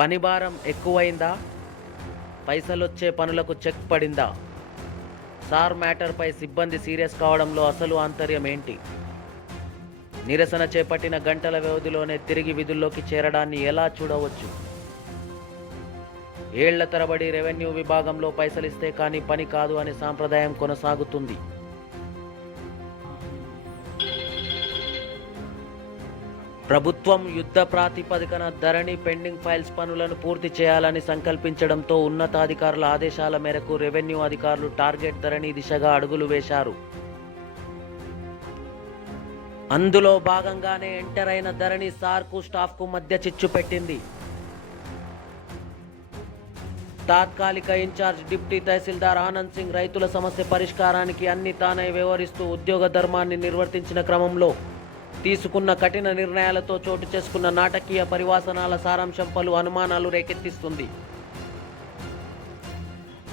పని భారం ఎక్కువైందా? పైసలొచ్చే పనులకు చెక్ పడిందా? సార్ మ్యాటర్పై సిబ్బంది సీరియస్ కావడంలో అసలు ఆంతర్యం ఏంటి? నిరసన చేపట్టిన గంటల వ్యవధిలోనే తిరిగి విధుల్లోకి చేరడాన్ని ఎలా చూడవచ్చు? ఏళ్ళ తరబడి రెవెన్యూ విభాగంలో పైసలిస్తే కానీ పని కాదు అనే సాంప్రదాయం కొనసాగుతుంది. ప్రభుత్వం యుద్ధ ప్రాతిపదికన ధరణి పెండింగ్ ఫైల్స్ పనులను పూర్తి చేయాలని సంకల్పించడంతో ఉన్నతాధికారుల ఆదేశాల మేరకు రెవెన్యూ అధికారులు టార్గెట్ ధరణి దిశగా అడుగులు వేశారు. అందులో భాగంగానే ఎంటర్ అయిన ధరణి సార్కు స్టాఫ్కు మధ్య చిచ్చు పెట్టింది. తాత్కాలిక ఇన్ఛార్జ్ డిప్టీ తహసీల్దార్ ఆనంద్ సింగ్ రైతుల సమస్య పరిష్కారానికి అన్ని తానే వ్యవహరిస్తూ ఉద్యోగ ధర్మాన్ని నిర్వర్తించిన క్రమంలో తీసుకున్న కఠిన నిర్ణయాలతో చోటు చేసుకున్న నాటకీయ పరివాసనాల సారాంశం పలు అనుమానాలు రేకెత్తిస్తుంది.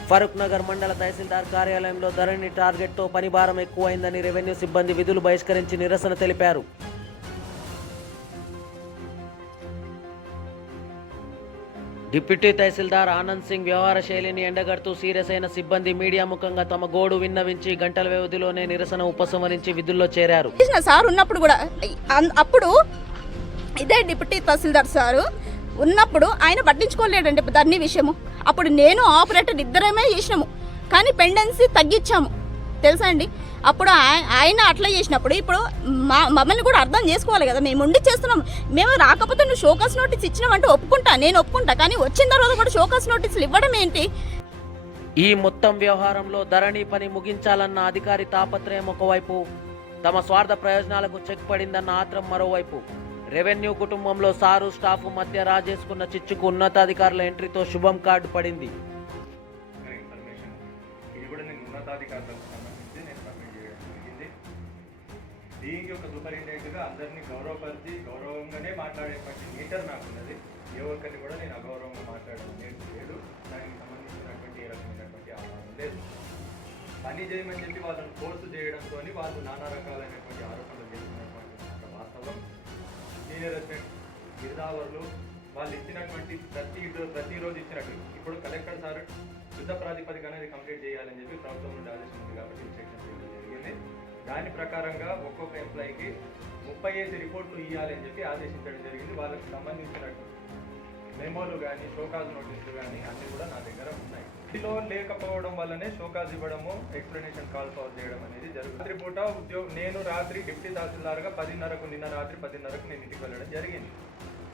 ఫరూక్ నగర్ మండల తహసీల్దార్ కార్యాలయంలో ధరణి టార్గెట్తో పని భారం ఎక్కువైందని రెవెన్యూ సిబ్బంది విధులు బహిష్కరించి నిరసన తెలిపారు. డిప్యూటీ తహసీల్దార్ ఆనంద్ సింగ్ వ్యవహార శైలిని ఎండగడుతూ సీరియస్ అయిన సిబ్బంది మీడియా ముఖంగా తమ గోడు విన్నవించి గంటల వ్యవధిలోనే నిరసన ఉపసంహరించి విధుల్లో చేరారు. సార్ ఉన్నప్పుడు కూడా అప్పుడు ఇదే డిప్యూటీ తహసీల్దార్ సారు ఉన్నప్పుడు ఆయన పట్టించుకోలేడండి దాన్ని విషయము. అప్పుడు నేను ఆపరేటర్ ఇద్దరమే చేసినాము. కానీ పెండెన్సీ తగ్గించాము. తెలుసా అండి? అప్పుడు ఆయ- ఆయన అట్లా చేసినప్పుడు ఇప్పుడు మా మమ్మల్ని కూడా అర్థం చేసుకోవాలి కదా. మేము ఉండి చేస్తున్నాం. మేము రాకపోతే నువ్వు షోకాస్ నోటీస్ ఇచ్చినామంటే ఒప్పుకుంటా నేను ఒప్పుకుంటా. కానీ వచ్చిన తర్వాత కూడా షోకాస్ నోటీసులు ఇవ్వడం ఏంటి? ఈ మొత్తం వ్యవహారంలో ధరణి పని ముగించాలన్న అధికారి తాపత్రయం ఒకవైపు తమ స్వార్థ ప్రయోజనాలకు చెక్ పడిందన్న ఆత్రం మరోవైపు. రెవెన్యూ కుటుంబంలో సారు స్టాఫ్ మధ్య రాజేసుకున్న చిచ్చుకు ఉన్నతాధికారుల ఎంట్రీతో శుభం కార్డు పడింది. దీనికి ఒక సూపరింటెండెంట్గా అందరినీ గౌరవపరిచి గౌరవంగానే మాట్లాడేటువంటి నేచర్ నాకు ఉన్నది ఏ ఒక్కరిని కూడా నేను అగౌరవంగా మాట్లాడడం నేను లేదు. దానికి సంబంధించినటువంటి ఏ రకమైనటువంటి ఆధారం లేదు. పని చేయమని చెప్పి వాళ్ళని ఫోర్స్ చేయడంతో వాళ్ళు నానా రకాలైనటువంటి ఆరోపణలు చేస్తున్నటువంటి వాస్తవం. సీనియర్ అసిస్టెంట్ గిరిదావర్లు వాళ్ళు ఇచ్చినటువంటి ప్రతి ప్రతిరోజు ఇచ్చినట్టు. ఇప్పుడు కలెక్టర్ సార్ యుద్ధ ప్రాతిపదికన అనేది కంప్లీట్ చేయాలని చెప్పి ప్రభుత్వం నుండి ఆదేశం ఉంది కాబట్టి ఇన్స్ట్రక్షన్ జరిగింది. దాని ప్రకారంగా ఒక్కొక్క ఎంప్లాయీకి ముప్పై ఐదు రిపోర్ట్లు ఇవ్వాలని చెప్పి ఆదేశించడం జరిగింది. వాళ్ళకి సంబంధించినట్టు మెమోలు కానీ షోకాజ్ నోటీసులు కానీ అన్ని కూడా నా దగ్గర ఉన్నాయి. ఇందులో లేకపోవడం వల్లనే షోకాజ్ ఇవ్వడము ఎక్స్ప్లెనేషన్ కాల్ పవర్ చేయడం అనేది జరుగుతుంది. రాత్రి పూట ఉద్యోగం నేను రాత్రి డిప్యూటీ తహసీల్దార్గా పదిన్నరకు నిన్న రాత్రి పదిన్నరకు నేను ఇంటికి వెళ్ళడం జరిగింది.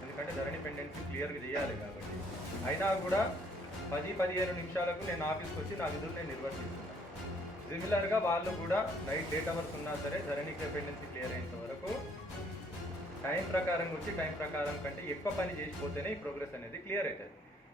ఎందుకంటే ధరణి పెండెన్సీ క్లియర్గా చేయాలి కాబట్టి. అయినా కూడా పది పదిహేను నిమిషాలకు నేను ఆఫీస్కి వచ్చి నా విధులు నేను నిర్వర్తిస్తున్నాను సిమిలర్గా వాళ్ళు కూడా నైట్ డేట్ అవర్స్ ఉన్నా సరే ధరణి డిపెండెన్సీ క్లియర్ అయ్యేంత వరకు టైం ప్రకారం వచ్చి టైం ప్రకారం కంటే ఎక్కువ పని చేసిపోతేనే ఈ ప్రోగ్రెస్ అనేది క్లియర్ అవుతుంది.